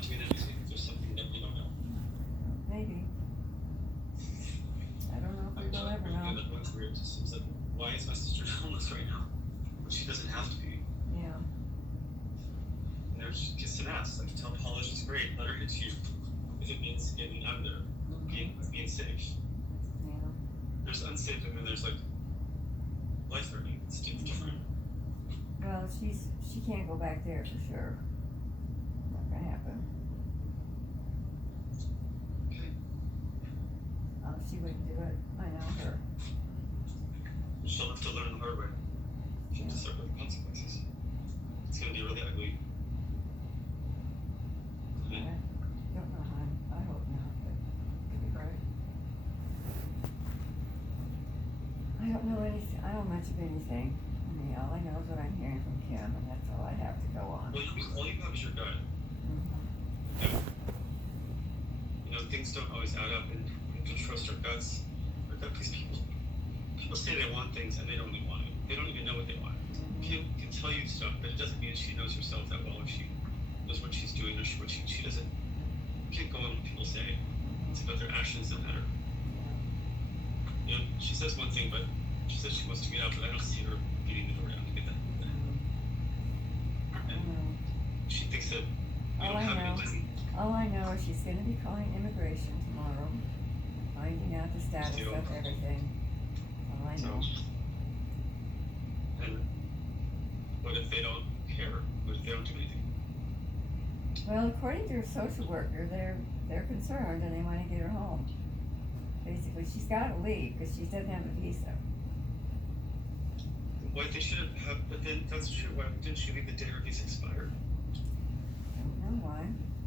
not doing anything. There's something that we don't know. Maybe. I don't know if we will ever know. That one's weird. It just seems like, why is my sister homeless right now? But she doesn't have to be. Yeah. And they're just kissing ass. Like, tell Paula she's great. Let her hit you. If it means getting out of there. Being safe. Yeah. There's unsafe and then there's like life-threatening. It's different. Well, she can't go back there for sure. Not gonna happen. Okay. She wouldn't do it. I know her. She'll have to learn the hard way. She'll have to suffer the consequences. It's gonna be really ugly. I don't know, hon. I hope not, but could be right. I don't know anything. I don't much of anything. I mean, all I know is what I'm hearing from Kim, and that's all I have to go on. Well, all you have is your gut. You know, things don't always add up, and we have to trust our guts. Our gut, because people say they want things and they don't really want it. They don't even know what they want. Kim can tell you stuff, but it doesn't mean she knows herself that well, or she knows what she's doing, or she doesn't. You can't go on what people say. It's about their actions that matter. You know, she says one thing, but she says she wants to get out, but I don't see her beating the door down to get that. And she thinks that we don't have any money. All I know is she's gonna be calling immigration tomorrow, finding out the status of everything. That's all I know. And what if they don't care? What if they don't do anything? Well, according to her social worker, they're concerned and they want to get her home. Basically, she's got to leave because she doesn't have a visa. Why they should have, but then that's true. Why didn't she leave the day her visa expired? I don't know why.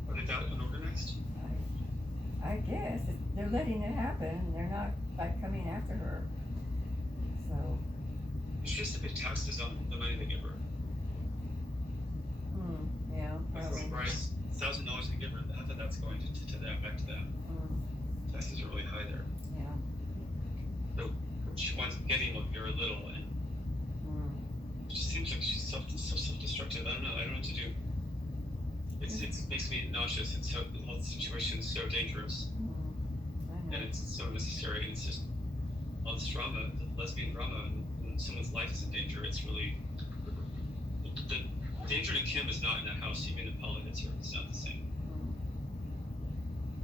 Are they that unorganized? I guess they're letting it happen and they're not like coming after her. So. She has to pay taxes on the money they give her. Yeah. Like Bryce, $1,000 they give her, half of that's going to them, back to them. Taxes are really high there. Yeah. So she winds up getting very little, and it just seems like she's so self-destructive. I don't know what to do. It makes me nauseous. It's the whole situation is so dangerous, and it's so necessary. It's just all this drama, the lesbian drama, and when someone's life is in danger, it's really the danger to Kim is not in that house. Even if Paula hits her, it's not the same.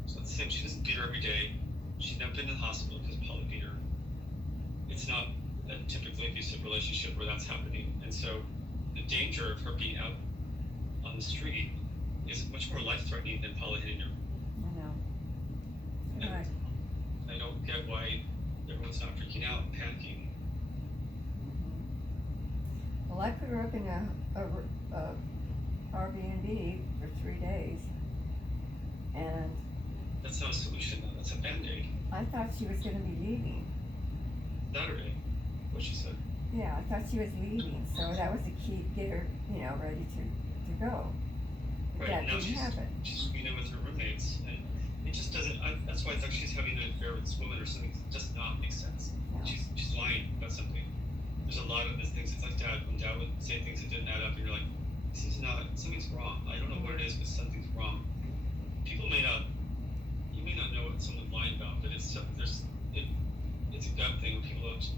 It's not the same. She doesn't beat her every day. She's never been in the hospital because Paula beat her. It's not a typically abusive relationship where that's happening, and so the danger of her being out on the street is much more life-threatening than Paula hitting her. I know. Right. I don't get why everyone's not freaking out and panicking. Well, I put her up in a Airbnb for 3 days, and that's not a solution, though. That's a band-aid. I thought she was going to be leaving. Saturday, what she said. Yeah, I thought she was leaving, so that was the key to get her, ready to go. But right, that now didn't happen. She's moving in with her roommates, and it just doesn't. That's why I thought she's having an affair with this woman or something. It does not make sense. No. She's lying about something. There's a lot of these things. It's like when Dad would say things that didn't add up, and you're like, something's wrong. I don't know what it is, but something's wrong. You may not know what someone's lying about, but it's a gut thing.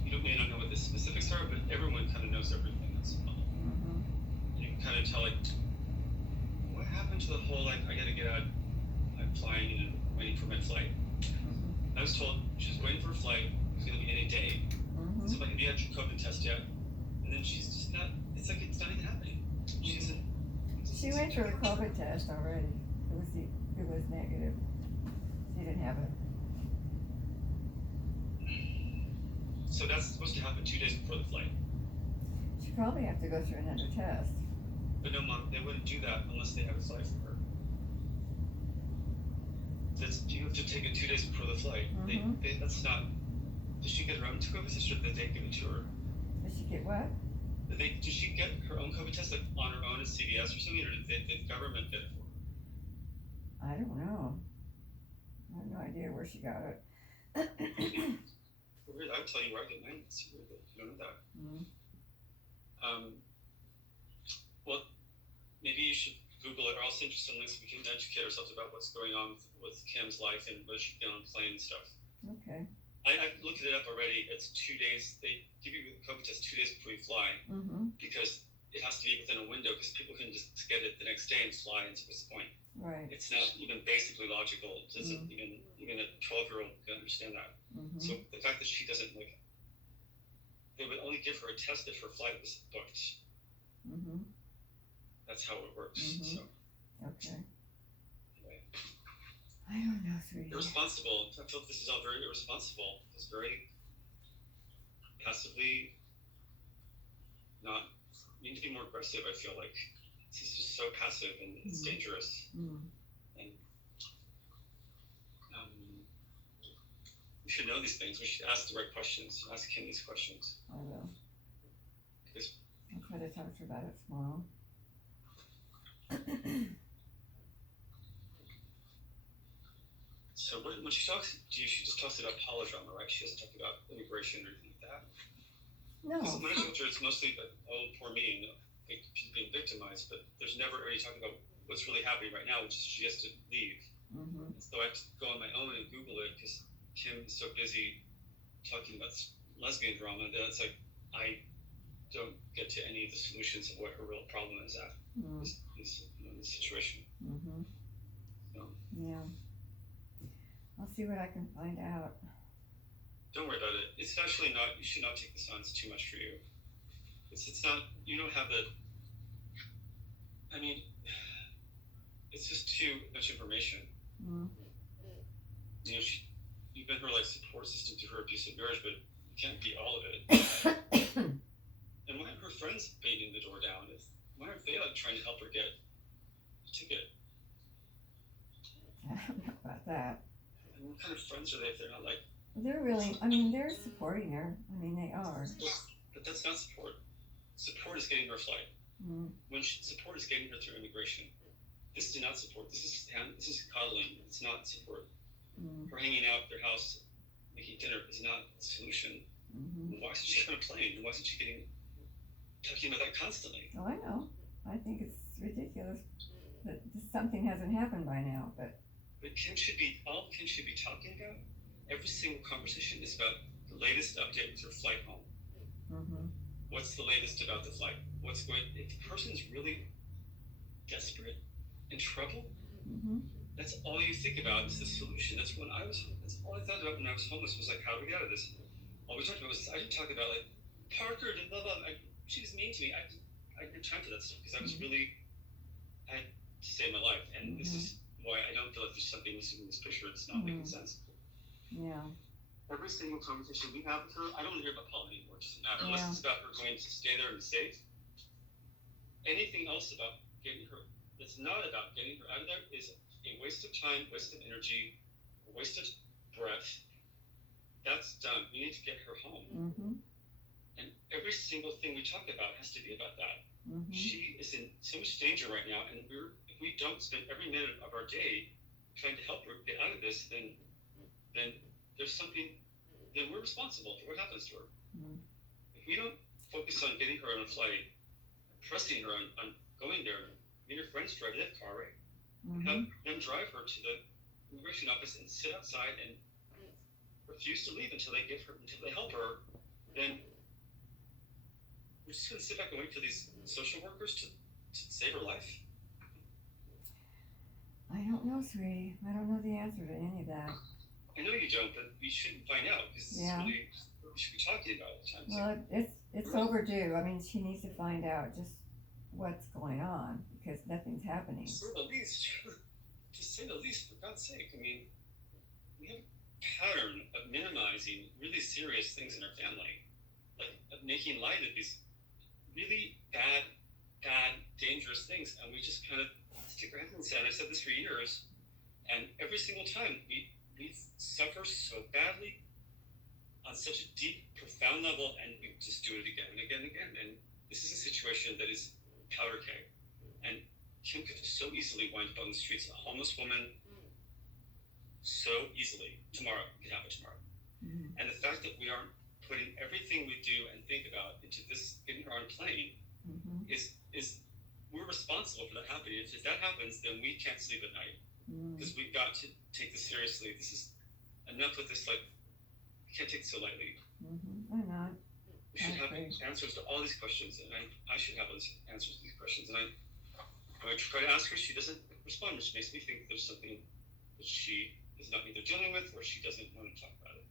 You may not know what the specifics are, but everyone kind of knows everything. You can kind of tell, like, what happened to the whole, like, I gotta get out, I'm flying and waiting for my flight. I was told she was waiting for a flight, it was gonna be any day. So like, have you had your COVID test yet? And then she's just not, it's like it's not even happening. She went for a COVID test already. It was negative. She didn't have it. So that's supposed to happen 2 days before the flight. She probably have to go through another test. But no, Mom, they wouldn't do that unless they have a flight for her. You have to take it 2 days before the flight. That's not. Did she get her own COVID test, or did they give it to her? Did she get what? Did she get her own COVID test, like on her own at CVS or something, or did the government get it for her? I don't know. I have no idea where she got it. I would tell you where I get mine. It's really good. You don't know that. Well, maybe you should Google it, or I'll send you some links so we can educate ourselves about what's going on with Kim's life and what she did on the plane and stuff. Okay. I've looked it up already. It's 2 days. They give you a COVID test 2 days before you fly because it has to be within a window because people can just get it the next day and fly, and so what's the point? Right. It's not even basically logical. Even a 12-year-old can understand that. So the fact that she doesn't they would only give her a test if her flight was booked. That's how it works. So Okay. anyway, I don't know, sweetie. irresponsible. I feel this is all very irresponsible. It's very passively not. You need to be more aggressive. I feel like this is just so passive and it's dangerous. And we should know these things. We should ask the right questions. Ask him these questions. I will. Because I'll try to talk to her about it tomorrow. so when she talks to you, she just talks about polydrama, right? She doesn't talk about immigration or anything like that. No. Because when I talk to her, it's mostly like, oh, poor me, and she's being victimized, but there's never any talk about what's really happening right now, which is she has to leave. So I have to go on my own and Google it because Kim is so busy talking about lesbian drama that it's like I don't get to any of the solutions of what her real problem is at this situation. So, Yeah. I'll see what I can find out. don't worry about it. It's actually not. You should not take the signs too much for you. It's not. You don't have the. I mean, it's just too much information. You know, you've been her like support system through her abusive marriage, but you can't be all of it. And why aren't her friends banging the door down? Why aren't they like trying to help her get a ticket? I don't know about that. And what kind of friends are they if they're not like? They're really, I mean, they're supporting her. I mean, they are. But that's not support. Support is getting her a flight. Support is getting her through immigration. This is not support. This is coddling. It's not support. Her hanging out at their house, making dinner is not the solution. Why isn't she on a plane? Why isn't she talking about that constantly? Oh, I know. I think it's ridiculous that something hasn't happened by now, but Kim should be talking about. Every single conversation is about the latest update with her flight home. What's the latest about the flight? What's going? If the person's really desperate, in trouble, that's all you think about is the solution. That's all I thought about when I was homeless was like, how do we get out of this? All we talked about was I didn't talk about like Parker did blah blah. She was mean to me. I didn't have time for that stuff because I had to save my life, and this is why I don't feel like there's something missing in this picture. It's not making sense. Yeah. Every single conversation we have with her, I don't want to hear about Paul anymore. It doesn't matter. Unless it's about her going to stay there and be safe. Anything else about getting her that's not about getting her out of there is a waste of time, waste of energy, a waste of breath. That's done. We need to get her home. And every single thing we talk about has to be about that. She is in so much danger right now, and if we don't spend every minute of our day trying to help her get out of this, then there's something. Then we're responsible for what happens to her. If we don't focus on getting her on a flight, pressing her on going there, your friends drive that car, right? Have them drive her to the immigration office and sit outside and refuse to leave until they help her, then we're just going to sit back and wait for these social workers to save her life. I don't know, sweetie. I don't know the answer to any of that. I know you don't, but we shouldn't find out because we should be talking about it all the time. Well, it's overdue. I mean, she needs to find out just what's going on because nothing's happening. To say the least, for God's sake. I mean, we have a pattern of minimizing really serious things in our family, like of making light of these really bad, dangerous things, and we just kind of stick our heads in the sand. I've said this for years, and every single time we suffer so badly on such a deep, profound level, and we just do it again and again and again. And this is a situation that is powder keg. And Kim could so easily wind up on the streets, a homeless woman, so easily. Tomorrow, it could happen tomorrow. And the fact that we aren't putting everything we do and think about into this, getting her on a plane, is we're responsible for that happening. If that happens, then we can't sleep at night because we've got to take this seriously. This is enough with this. Like, we can't take it so lightly. I know. We should have agree. answers to all these questions, and I should have those answers to these questions. And I try to ask her, she doesn't respond, which makes me think there's something that she is not either dealing with or she doesn't want to talk about it.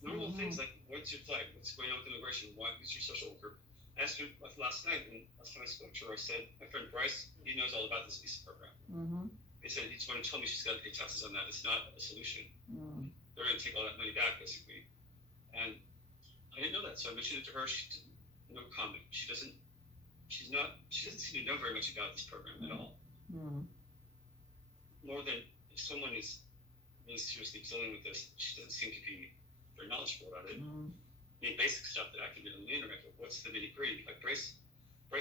Normal things like, what's your flight? What's going on with immigration? Who's your social worker? I asked her last night, and last time I spoke to her, I said, my friend Bryce, he knows all about this visa program. He said he's going to tell me she's got to pay taxes on that. It's not a solution. They're going to take all that money back, basically. And I didn't know that, so I mentioned it to her. She did no comment. She doesn't seem to know very much about this program at all. More than if someone is really seriously dealing with this, she doesn't seem to be very knowledgeable about it. I mean, basic stuff that I can read on the internet, but what's the nitty gritty? Like Bryce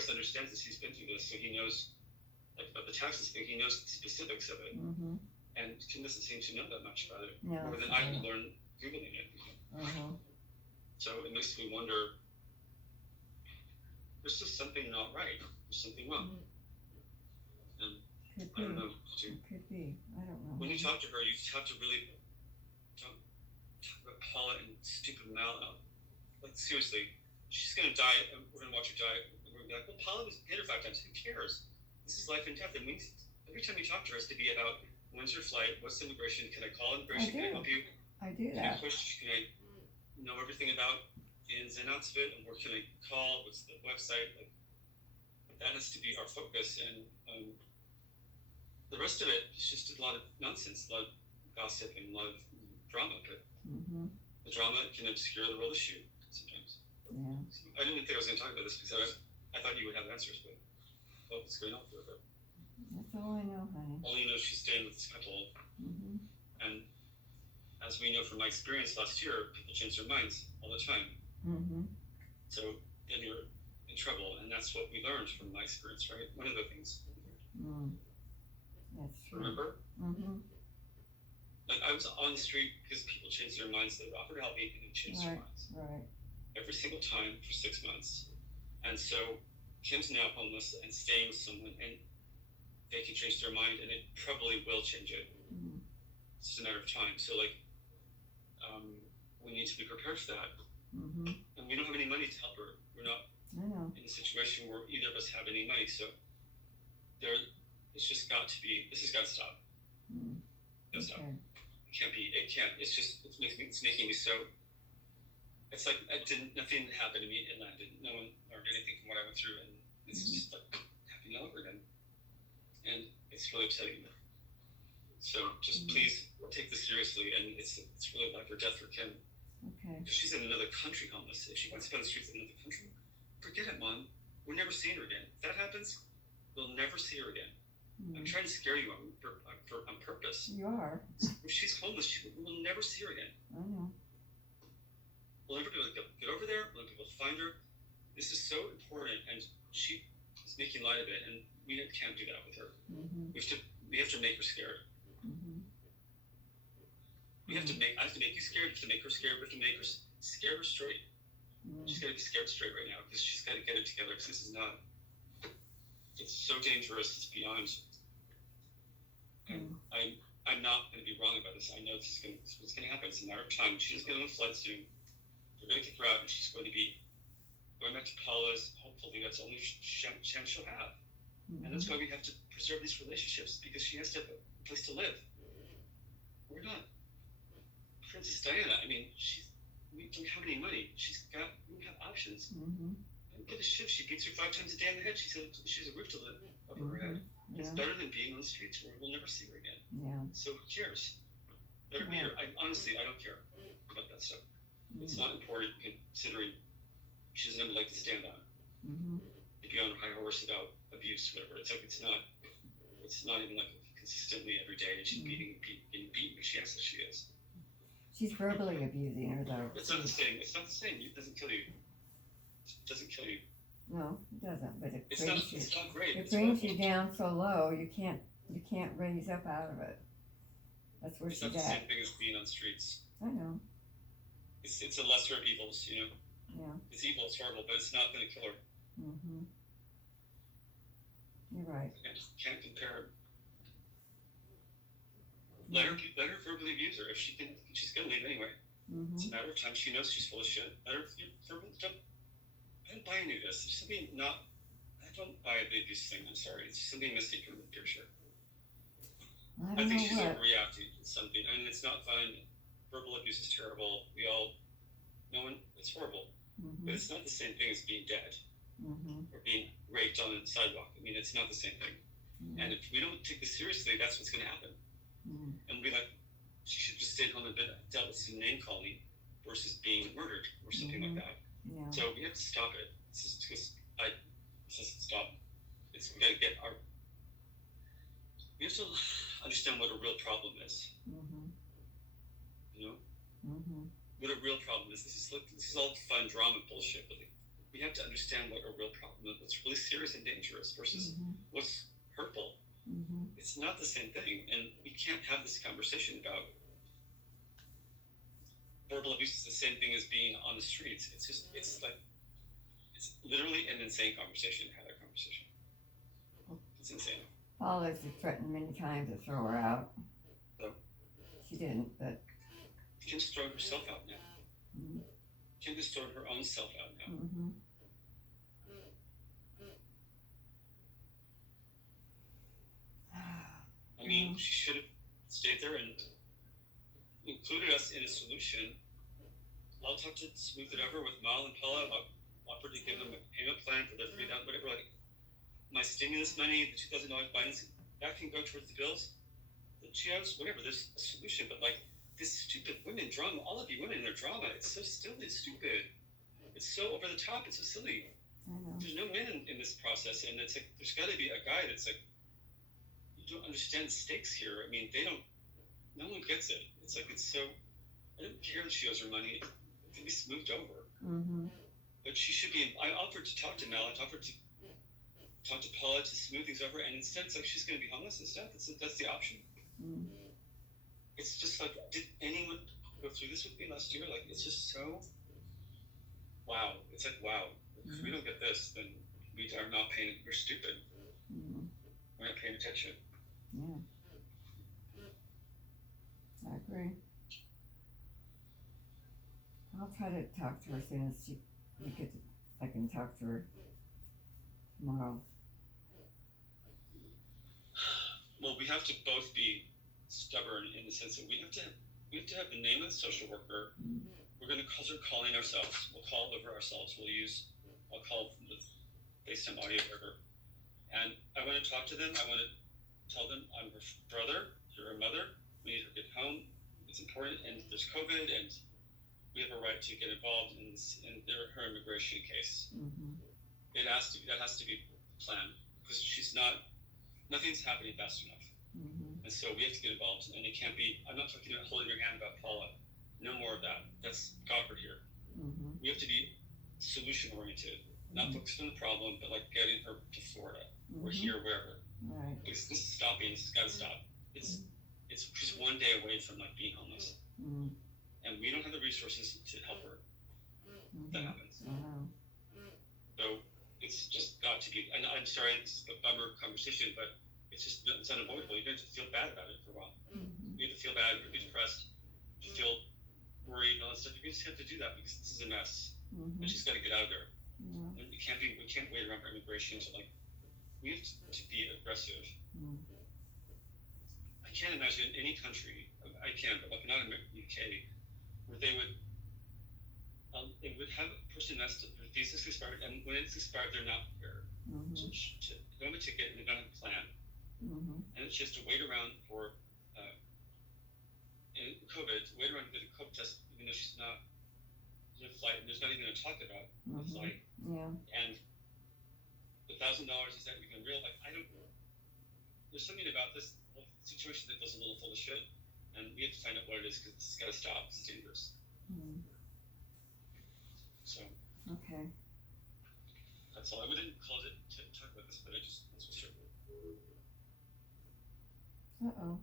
understands this. He's been through this, so he knows, like, about the taxes thing. He knows the specifics of it, and Kim doesn't seem to know that much about it, more than I can learn googling it. So it makes me wonder. There's just something not right. There's something wrong. And I don't know. It could be. I don't know. When you talk to her, you just have to really don't talk about Paula and stupid Mal. Like, seriously, she's gonna die, and we're gonna watch her die. And we're gonna be like, well, Paula was hit her 5 times. Who cares? This is life and death. It means every time you talk to her, has to be about when's your flight, what's immigration, can I call immigration, can I help you? I do Can I that. push? Can I know everything about the ins and outs of it? And where can I call? What's the website? Like, that has to be our focus. And the rest of it is just a lot of nonsense, a lot of gossip, and a lot of drama. But the drama can obscure the real issue sometimes. I didn't think I was going to talk about this because I thought you would have answers, but what's going on with her? That's all I know, honey. All you know, she's staying with this couple, and as we know from my experience last year, people change their minds all the time. So then you're in trouble, and that's what we learned from my experience, right? One of the things. That's true. Remember? Like, I was on the street because people changed their minds. They offered to help me, and they changed their minds. Right. Every single time for 6 months. And so Kim's now homeless and staying with someone, and they can change their mind, and it probably will change it. It's just a matter of time. So, like, we need to be prepared for that. And we don't have any money to help her. We're not in a situation where either of us have any money. So it's just got to be, this has got to stop. It can't be, it's making me so, it's like nothing happened to me in that. No one learned anything from what I went through, and it's just like happening all over again. And it's really upsetting. So just please take this seriously, and it's really life or death for Kim. Because she's in another country homeless. If she wants to be on the streets in another country, forget it, Mom. We're never seeing her again. If that happens, we'll never see her again. I'm trying to scare you on purpose. You are. If she's homeless, we'll never see her again. I know. We'll never be able to get over there. We'll never be able to find her. This is so important, and she is making light of it, and we can't do that with her. We have to make her scared. I have to make you scared. You have to make her scared. We have to make her scare her straight. She's got to be scared straight right now, because she's got to get it together. Because this is not. It's so dangerous. It's beyond. And I'm not going to be wrong about this. I know this is what's going to happen. It's a matter of time. She's going to flood soon. They're going to kick her out, and she's going to be going back to Paula's. Hopefully, that's the only chance she'll have. And that's why we have to preserve these relationships, because she has to have a place to live. We're not. Princess Diana, I mean, we don't have any money. We have options. I don't give a shit. She beats her 5 times a day on the head. She has a roof to live over her head. It's better than being on the streets where we'll never see her again. So who cares? Let her be here. Honestly, I don't care about that stuff. It's not important, considering she doesn't have a leg to stand on. If you're on a high horse about abuse, whatever, it's like it's not even like consistently every day that she's getting beaten, but she acts like she is. She's verbally abusing her, though. It's not the same. It's not the same. It doesn't kill you. It doesn't kill you. No, it doesn't. But It's not great. It brings you down so low you can't raise up out of it. That's where it's she's not the at. same thing as being on the streets. I know. It's a lesser of evils, you know. Yeah. It's evil. It's horrible, but it's not going to kill her. You're right. Can't compare. Let her verbally abuse her. If she can, she's gonna leave anyway. It's a matter of time. She knows she's full of shit. Let her verbally. I don't buy any of this. There's something not. I don't buy the abuse thing. I'm sorry. It's something missing from the picture. I think she's overreacting to something. I mean, it's not fun. Verbal abuse is terrible. It's horrible. But it's not the same thing as being dead or being raped on the sidewalk. I mean, it's not the same thing. And if we don't take this seriously, that's what's going to happen. And we'll be like, she should just stay home and dealt with some name calling versus being murdered or something like that. Yeah. So we have to stop it. It's just stop. We got to get our. We have to understand what a real problem is. You know, what a real problem is. This is all fun drama bullshit. But we have to understand what a real problem is. What's really serious and dangerous versus what's hurtful. It's not the same thing, and we can't have this conversation about verbal abuse is the same thing as being on the streets. It's literally an insane conversation to have that conversation. It's insane. Paula has threatened many times to throw her out. So, she didn't, but Kim's throwing herself out now. Kim is throwing her own self out now. I mean, she should have stayed there and included us in a solution. I'll talk to smooth it over with Mal and Paula. I'll offer to give them a payment plan for their $3,000, whatever. Like my stimulus money, the $2,000 Biden's, that can go towards the bills. The GOs, whatever. There's a solution, but like this stupid women drama, all of you women in their drama, it's so silly, stupid. It's so over the top. It's so silly. There's no men in this process, and it's like there's got to be a guy that's like, you don't understand the stakes here. I mean, no one gets it. It's like it's so. I don't care that she owes her money. It can be smoothed over. But she should be. I offered to talk to Mel. I offered to talk to Paula to smooth things over, and instead it's like she's going to be homeless and stuff. That's the option. It's just like, did anyone go through this with me last year? Like, it's just so. Wow. It's like, wow. If we don't get this, then we are not paying. We're stupid. We're not paying attention. Yeah. I agree. I'll try to talk to her as soon as I can talk to her tomorrow. Well, we have to both be stubborn in the sense that we have to have the name of the social worker. We're going to calling ourselves. We'll call over ourselves. I'll call the FaceTime audio whatever. And I want to talk to them. I want to tell them I'm her brother. You're her mother. We need her to get home. It's important. And there's COVID, and we have a right to get involved in her immigration case. That has to be planned because nothing's happening fast enough. And so we have to get involved. And it can't be. I'm not talking about holding your hand about Paula. No more of that. That's Godford here. We have to be solution oriented, not focused on the problem, but like getting her to Florida or here, wherever. Right. Because this is stopping. This has got to stop. It's just one day away from like being homeless, and we don't have the resources to help her. That happens. So it's just got to be. And I'm sorry, it's a bummer conversation, but it's unavoidable. You're going to feel bad about it for a while. You have to feel bad. You're going to be depressed. You feel worried and all that stuff. You just have to do that because this is a mess. And she's got to get out of there. And we can't wait around for immigration to like. We have to be aggressive. I can't imagine any country. I can, but like not in the UK, where they would have a person that's their visa's expired, and when it's expired, they're not prepared. So they don't have a ticket and they don't have a plan, and she has to wait around for in COVID to wait around to get a COVID test, even though she's not in a flight, and there's nothing to talk about the flight. And $1,000 is that even real? Like I don't. There's something about this whole situation that feels a little full of shit, and we have to find out what it is because it's got to stop. It's dangerous. So. Okay. That's all. I didn't call it to talk about this, but that's what's true. Uh-oh.